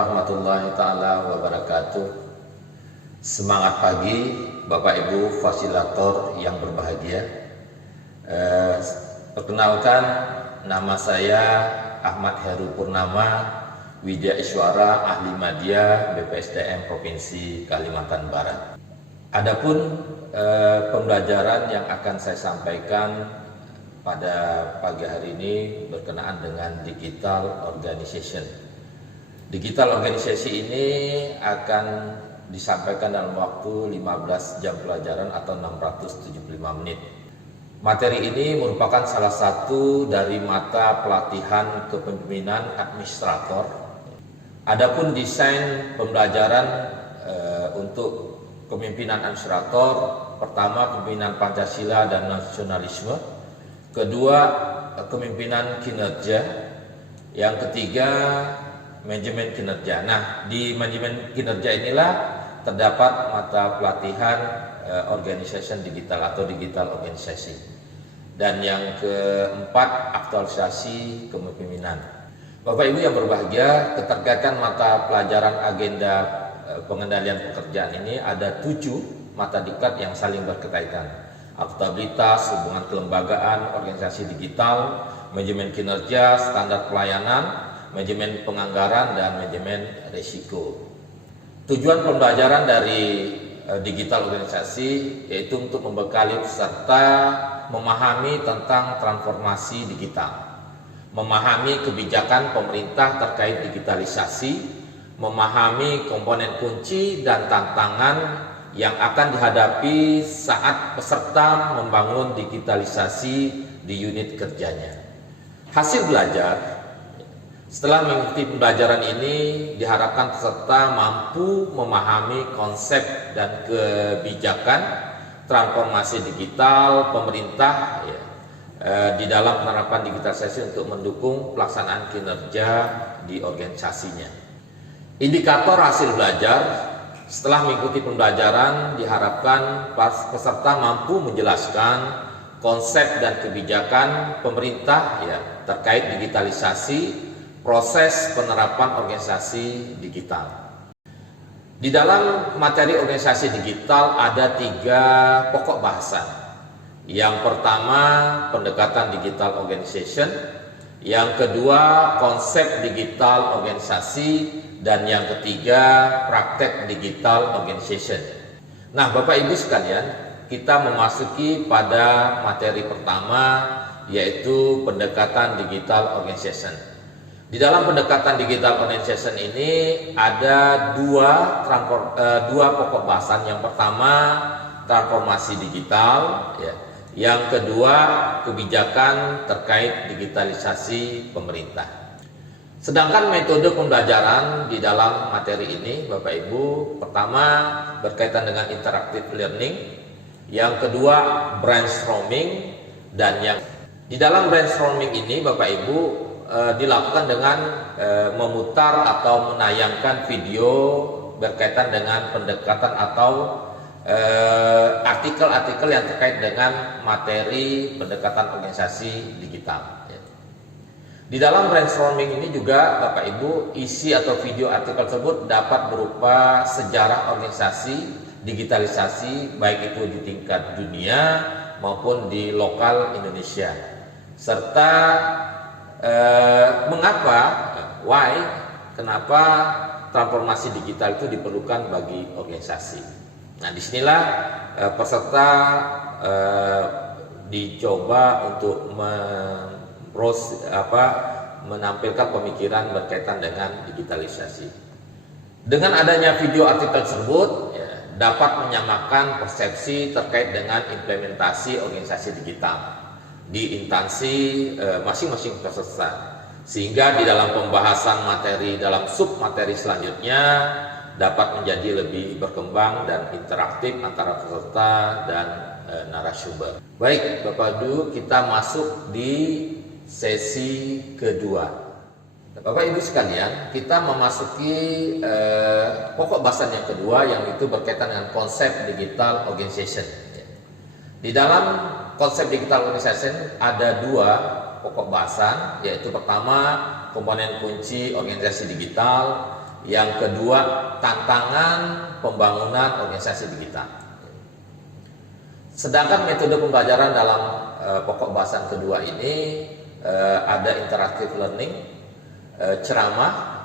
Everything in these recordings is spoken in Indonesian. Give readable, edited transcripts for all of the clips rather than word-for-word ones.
warahmatullahi taala wabarakatuh. Semangat pagi Bapak Ibu fasilitator yang berbahagia. Perkenalkan, nama saya Ahmad Heru Purnama, Widya Iswara, Ahli Madya BPSDM Provinsi Kalimantan Barat. Adapun pembelajaran yang akan saya sampaikan pada pagi hari ini berkenaan dengan digital organization. Digital organisasi ini akan disampaikan dalam waktu 15 jam pelajaran atau 675 menit. Materi ini merupakan salah satu dari mata pelatihan kepemimpinan administrator. Adapun desain pembelajaran untuk kepemimpinan administrator, pertama kepemimpinan Pancasila dan nasionalisme, kedua kepemimpinan kinerja, yang ketiga manajemen kinerja. Nah, di manajemen kinerja inilah terdapat mata pelatihan organization digital atau digital organization. Dan yang keempat, aktualisasi kepemimpinan. Bapak Ibu yang berbahagia, keterkaitan mata pelajaran agenda pengendalian pekerjaan ini ada 7 mata diklat yang saling berkaitan. Akuntabilitas, hubungan kelembagaan, organisasi digital, manajemen kinerja, standar pelayanan, manajemen penganggaran, dan manajemen risiko. Tujuan pembelajaran dari digital organisasi yaitu untuk membekali peserta memahami tentang transformasi digital, memahami kebijakan pemerintah terkait digitalisasi, memahami komponen kunci dan tantangan yang akan dihadapi saat peserta membangun digitalisasi di unit kerjanya. Hasil belajar setelah mengikuti pembelajaran ini, diharapkan peserta mampu memahami konsep dan kebijakan transformasi digital pemerintah di dalam penerapan digitalisasi untuk mendukung pelaksanaan kinerja di organisasinya. Indikator hasil belajar setelah mengikuti pembelajaran, diharapkan peserta mampu menjelaskan konsep dan kebijakan pemerintah terkait digitalisasi, proses penerapan organisasi digital. Di dalam materi organisasi digital ada 3 pokok bahasan. Yang pertama, pendekatan digital organization. Yang kedua, konsep digital organisasi. Dan yang ketiga, praktek digital organization. Nah, Bapak Ibu sekalian, kita memasuki pada materi pertama, yaitu pendekatan digital organization. Di dalam pendekatan digital organization ini ada dua pokok bahasan. Yang pertama, transformasi digital, yang kedua, kebijakan terkait digitalisasi pemerintah. Sedangkan metode pembelajaran di dalam materi ini, Bapak Ibu, pertama berkaitan dengan interactive learning, yang kedua brainstorming, dan yang di dalam brainstorming ini, Bapak Ibu, dilakukan dengan memutar atau menayangkan video berkaitan dengan pendekatan atau artikel-artikel yang terkait dengan materi pendekatan organisasi digital. Di dalam brainstorming ini juga Bapak Ibu, isi atau video artikel tersebut dapat berupa sejarah organisasi digitalisasi baik itu di tingkat dunia maupun di lokal Indonesia, serta kenapa transformasi digital itu diperlukan bagi organisasi. Nah, disinilah peserta dicoba untuk menampilkan pemikiran berkaitan dengan digitalisasi. Dengan adanya video artikel tersebut dapat menyamakan persepsi terkait dengan implementasi organisasi digital di instansi masing-masing peserta, sehingga di dalam pembahasan materi dalam submateri selanjutnya dapat menjadi lebih berkembang dan interaktif antara peserta dan narasumber. Baik Bapak Ibu, kita masuk di sesi kedua. Bapak Ibu sekalian, kita memasuki pokok bahasan yang kedua, yang itu berkaitan dengan konsep digital organization. Di dalam konsep digital organization ada 2 pokok bahasan, yaitu pertama komponen kunci organisasi digital, yang kedua tantangan pembangunan organisasi digital. Sedangkan metode pembelajaran dalam pokok bahasan kedua ini ada interactive learning, ceramah,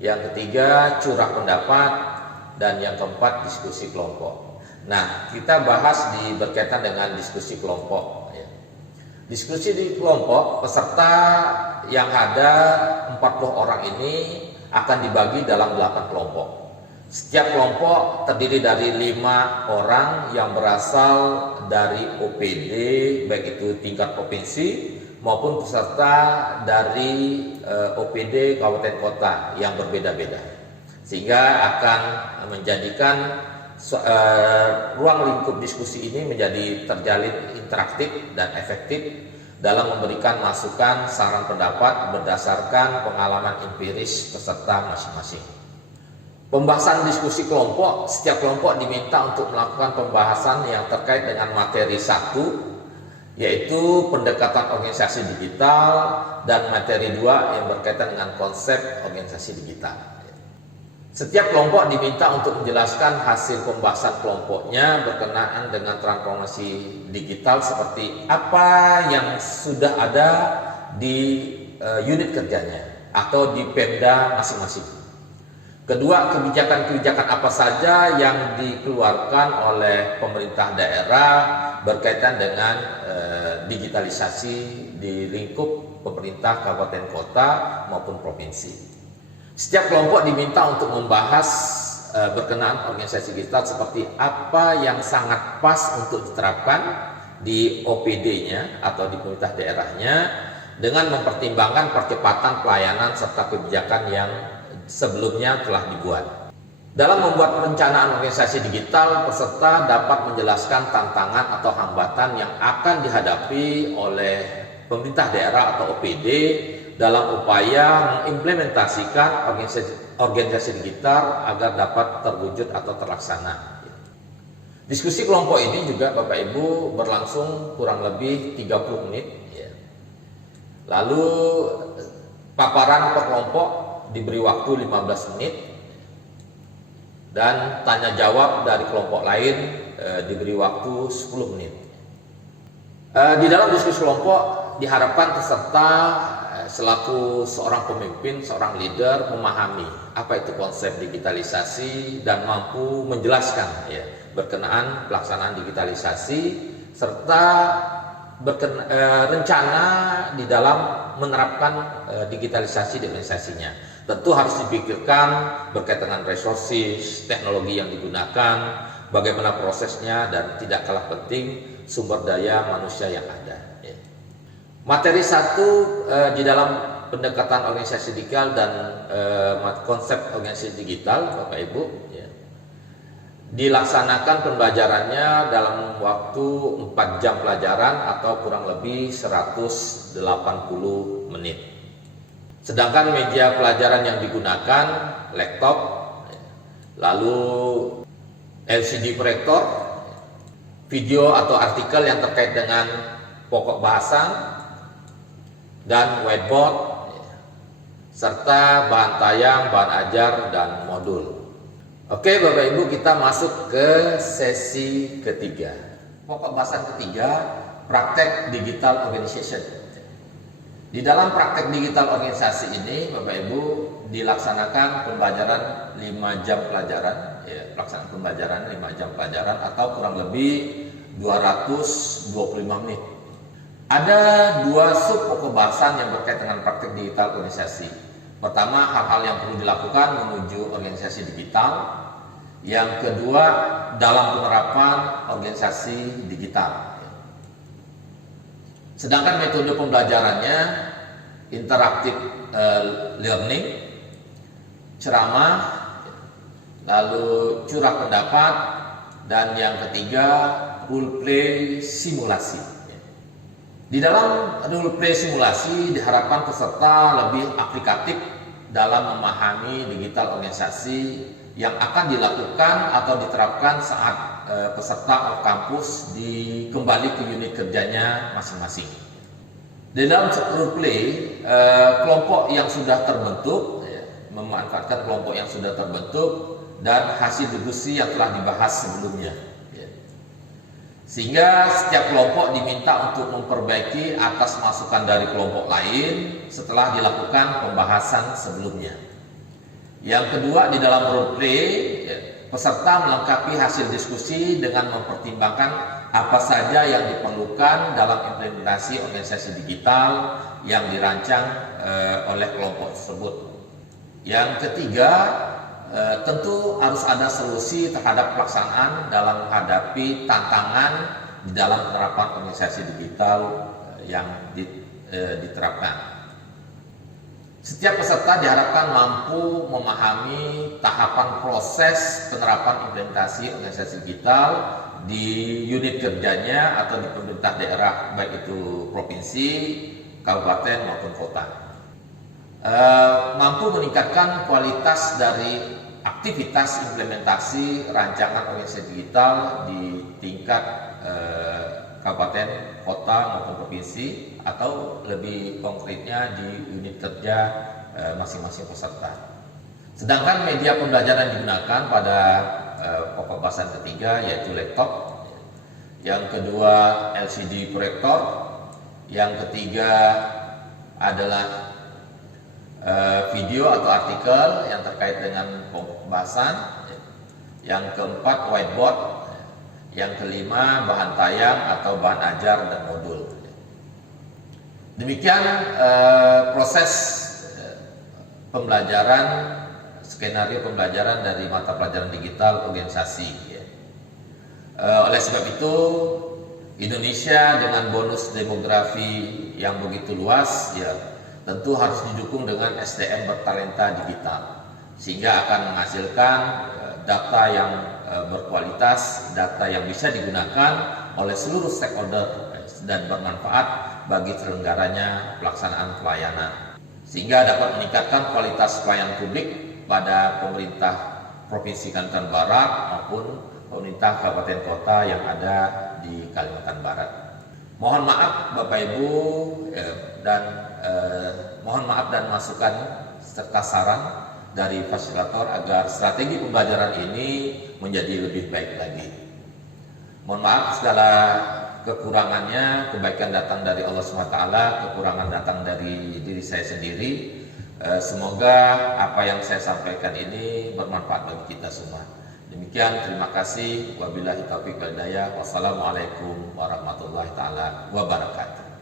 yang ketiga curah pendapat, dan yang keempat diskusi kelompok. Nah, kita bahas berkaitan dengan diskusi kelompok. Diskusi di kelompok, peserta yang ada 40 orang ini akan dibagi dalam 8 kelompok. Setiap kelompok terdiri dari 5 orang yang berasal dari OPD, baik itu tingkat provinsi maupun peserta dari OPD kabupaten kota yang berbeda-beda, sehingga akan menjadikan ruang lingkup diskusi ini menjadi terjalin interaktif dan efektif dalam memberikan masukan, saran pendapat berdasarkan pengalaman empiris peserta masing-masing. Pembahasan diskusi kelompok, setiap kelompok diminta untuk melakukan pembahasan yang terkait dengan materi 1, yaitu pendekatan organisasi digital, dan materi 2 yang berkaitan dengan konsep organisasi digital. Setiap kelompok diminta untuk menjelaskan hasil pembahasan kelompoknya berkenaan dengan transformasi digital seperti apa yang sudah ada di unit kerjanya atau di Pemda masing-masing. Kedua, kebijakan-kebijakan apa saja yang dikeluarkan oleh pemerintah daerah berkaitan dengan digitalisasi di lingkup pemerintah kabupaten kota maupun provinsi. Setiap kelompok diminta untuk membahas berkenaan organisasi digital seperti apa yang sangat pas untuk diterapkan di OPD-nya atau di pemerintah daerahnya dengan mempertimbangkan percepatan pelayanan serta kebijakan yang sebelumnya telah dibuat. Dalam membuat perencanaan organisasi digital, peserta dapat menjelaskan tantangan atau hambatan yang akan dihadapi oleh pemerintah daerah atau OPD dalam upaya mengimplementasikan organisasi digital agar dapat terwujud atau terlaksana. Diskusi kelompok ini juga Bapak Ibu berlangsung kurang lebih 30 menit. Lalu paparan per kelompok diberi waktu 15 menit dan tanya jawab dari kelompok lain diberi waktu 10 menit. Di dalam diskusi kelompok diharapkan peserta selaku seorang pemimpin, seorang leader memahami apa itu konsep digitalisasi dan mampu menjelaskan berkenaan pelaksanaan digitalisasi serta rencana di dalam menerapkan digitalisasi di organisasinya. Tentu harus dipikirkan berkaitan dengan resources, teknologi yang digunakan, bagaimana prosesnya, dan tidak kalah penting sumber daya manusia yang ada. Materi 1 di dalam pendekatan organisasi digital dan konsep organisasi digital, Bapak Ibu, dilaksanakan pembelajarannya dalam waktu 4 jam pelajaran atau kurang lebih 180 menit. Sedangkan media pelajaran yang digunakan laptop, lalu LCD proyektor, video atau artikel yang terkait dengan pokok bahasan, dan whiteboard, serta bahan tayang, bahan ajar, dan modul. Oke Bapak Ibu, kita masuk ke sesi ketiga. Pokok bahasan ketiga, praktek digital organization. Di dalam praktek digital organisasi ini Bapak Ibu dilaksanakan pembelajaran 5 jam pelajaran, pelaksanaan pembelajaran 5 jam pelajaran atau kurang lebih 225 menit. Ada 2 sub pokok bahasan yang berkaitan dengan praktek digital organisasi. Pertama, hal-hal yang perlu dilakukan menuju organisasi digital. Yang kedua, dalam penerapan organisasi digital. Sedangkan metode pembelajarannya interaktif learning, ceramah, lalu curah pendapat, dan yang ketiga role play simulasi. Di dalam role play simulasi diharapkan peserta lebih aplikatif dalam memahami digital organisasi yang akan dilakukan atau diterapkan saat peserta kampus kembali ke unit kerjanya masing-masing. Di dalam role play, kelompok yang sudah terbentuk memanfaatkan kelompok yang sudah terbentuk dan hasil diskusi yang telah dibahas sebelumnya. Sehingga setiap kelompok diminta untuk memperbaiki atas masukan dari kelompok lain setelah dilakukan pembahasan sebelumnya. Yang kedua, di dalam role play, peserta melengkapi hasil diskusi dengan mempertimbangkan apa saja yang diperlukan dalam implementasi organisasi digital yang dirancang oleh kelompok tersebut. Yang ketiga, tentu harus ada solusi terhadap pelaksanaan dalam menghadapi tantangan di dalam penerapan organisasi digital yang diterapkan. Setiap peserta diharapkan mampu memahami tahapan proses penerapan implementasi organisasi digital di unit kerjanya atau di pemerintah daerah, baik itu provinsi, kabupaten maupun kota. Mampu meningkatkan kualitas dari aktivitas implementasi rancangan organisasi digital di tingkat kabupaten, kota maupun provinsi, atau lebih konkretnya di unit kerja masing-masing peserta. Sedangkan media pembelajaran digunakan pada pokok bahasan ketiga yaitu laptop, yang kedua LCD proyektor, yang ketiga adalah video atau artikel yang terkait dengan pembahasan, yang keempat whiteboard, yang kelima bahan tayang atau bahan ajar dan modul. Demikian proses pembelajaran, skenario pembelajaran dari mata pelajaran digital organisasi. Oleh sebab itu, Indonesia dengan bonus demografi yang begitu luas, tentu harus didukung dengan SDM bertalenta digital, sehingga akan menghasilkan data yang berkualitas, data yang bisa digunakan oleh seluruh stakeholder dan bermanfaat bagi terselenggaranya pelaksanaan pelayanan, sehingga dapat meningkatkan kualitas pelayanan publik pada pemerintah Provinsi Kalimantan Barat maupun pemerintah kabupaten kota yang ada di Kalimantan Barat. Mohon maaf Bapak Ibu dan mohon maaf dan masukan serta saran dari fasilitator agar strategi pembelajaran ini menjadi lebih baik lagi. Mohon maaf segala kekurangannya, kebaikan datang dari Allah SWT, kekurangan datang dari diri saya sendiri. Semoga apa yang saya sampaikan ini bermanfaat bagi kita semua. Demikian, terima kasih. Wabillahi taufiq wal hidayah. Wassalamualaikum warahmatullahi taala wabarakatuh.